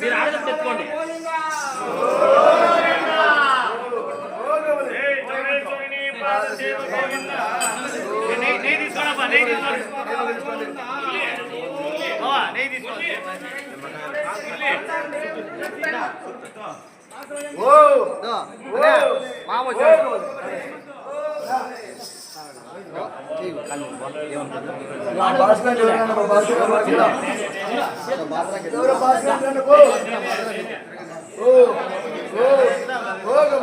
మీరు ఆడలు తెచ్చుకోండి పో ఓ ఓ ఓ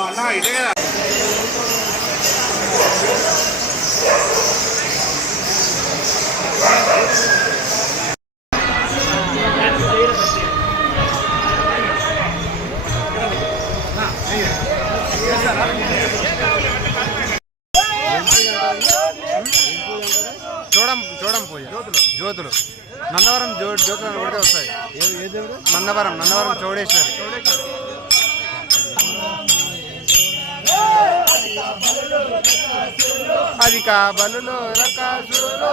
అన్న ఇదే కదా. జ్యోతులు. నందవరం జ్యో జ్యోతులు అని కొడితే వస్తాయి. నందవరం నందవరం చౌడేశ్వరి. అది కాబలులో రకాసులో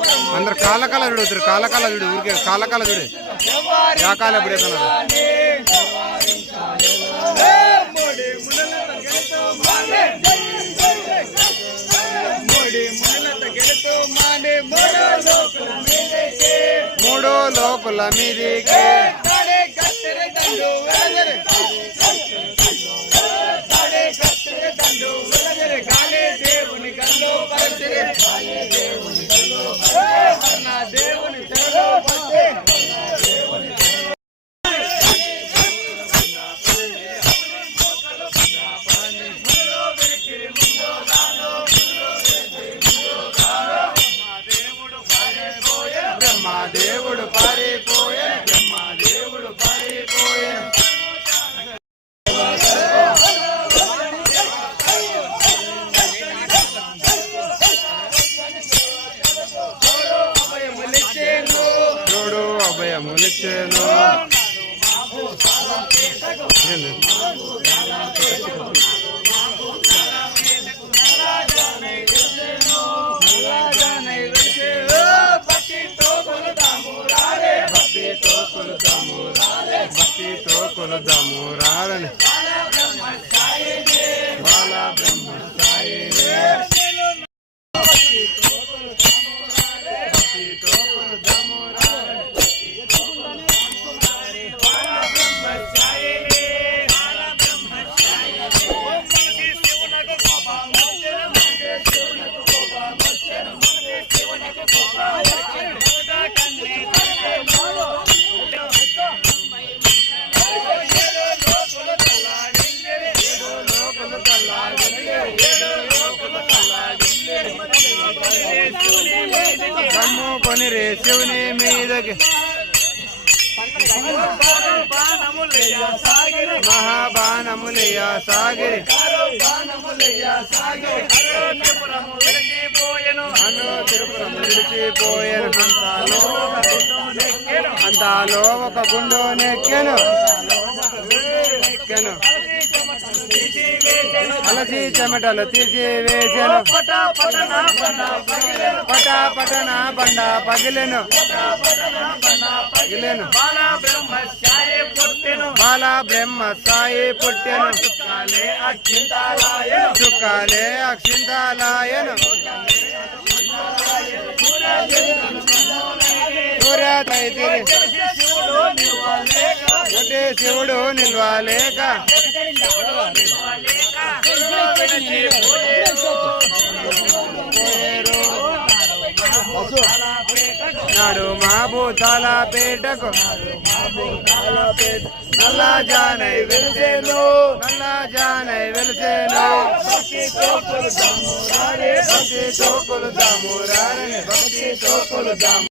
అందరు కాల కాల చూడు కాల కాల చూడు ఊరికే కాల కాల చూడు యా కాల ఎప్పుడు ఎత్తున్నారు మూడో లోకుల మీదికి. బ్రహ్మదేవుడు అభయములిచ్చేను ఏంది? భక్తితో కొలుదాము రాలని కమ్ము రే శివుని మీదకి. మహాబాణములయ్యా సాగిరి. అను తిరుపురం విడిచిపోయాను ఒక గుండో నెక్కెను. నెక్కెను. అలసి చెమటలు తీసి వేసాను పటా పటన బండ పగిలేను. పగిలేను. బాల బ్రహ్మ సాయి పుట్టెను. చుక్కాలే అక్షింతాలాయను. సూర్య తైతిరి ఒకటి శివుడు నిల్వాలేక. నాడు మా భూతాల పేటకు. నల్లా జానై వెలిసేను. నల్లా జానై వెలిసేను. భక్తి తోకులు దామురారని భక్తి తోకులు దాము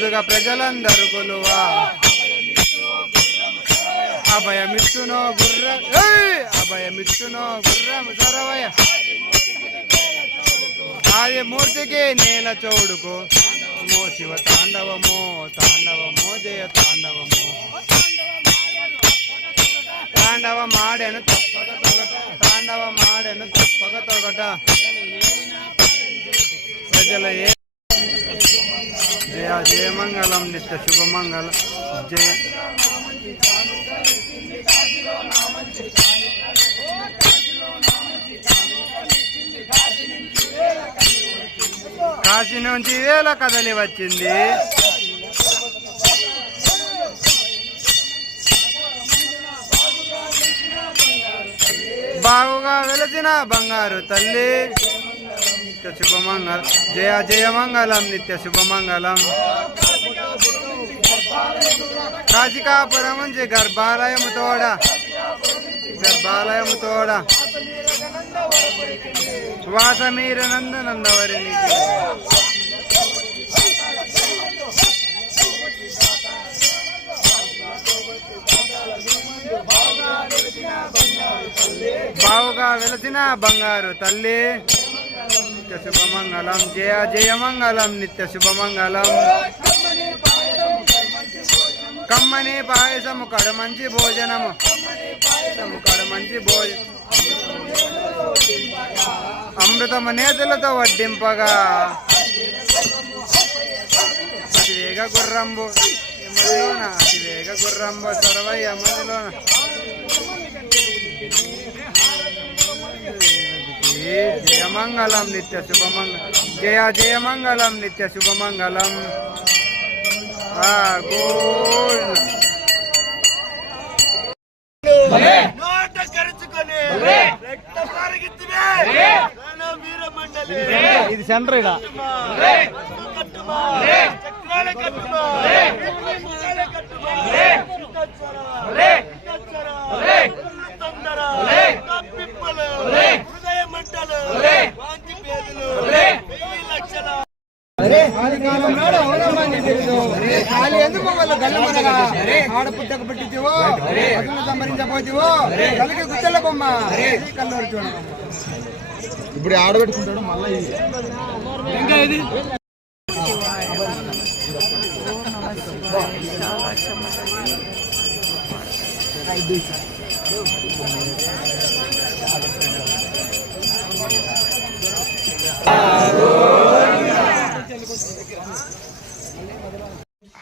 అరుదుగా ప్రజలందరూ కొలువా? అభయమిచ్చునో గుర్ర ఏయ్! అభయమిచ్చునో గుర్రం సరవయ ఆది మూర్తికి నేల చౌడుకు. మో శివ తాండవమో తాండవమో జయ తాండవమో. తాండవ మాడెను తప్పక తొగట తాండవ మాడెను తప్పక తొగట ప్రజల ఏ జయ జయమంగళం నిత్య శుభమంగళం జయ. కాశీ నుంచి వేల కదలి వచ్చింది. బాగుగా వెలసిన బంగారు తల్లి. నిత్య శుభమంగళం. జయ జయమంగళం నిత్య శుభమంగళం. కాశికాపురం నుంచి గర్భాలయము తోడ. గర్భాలయము తోడ. వాసమీర నందనందవరి బావుగా వెలసిన బంగారు తల్లి. నిత్య శుభమంగళం జయ జయమంగళం నిత్య శుభమంగళం కమ్మని పాయసము కడ మంచి భోజనము పాయసము కడ మంచి భోజనం అమృతము నేతలతో వడ్డింపగా। అతివేగ గుర్రంబు అతివేగ గుర్రంబు సర్వయ్య మదిలోన. జయమంగళం నిత్య శుభమంగళం జయ జయమంగళం నిత్య శుభమంగళం. ఇది సెంటర్ ఇడ. తొందర పేదలు వెయ్యి లక్షల కాలం నాడు ఎందుకు వాళ్ళు గల్లమనగా ఆడ పుట్టక పుట్టించువో అసలు సంభరించబోతువో కలిగి గుచ్చల బొమ్మ కల్లూరు చూడమ్మ ఇప్పుడు ఆడబెట్టుకుంటాడు మళ్ళీ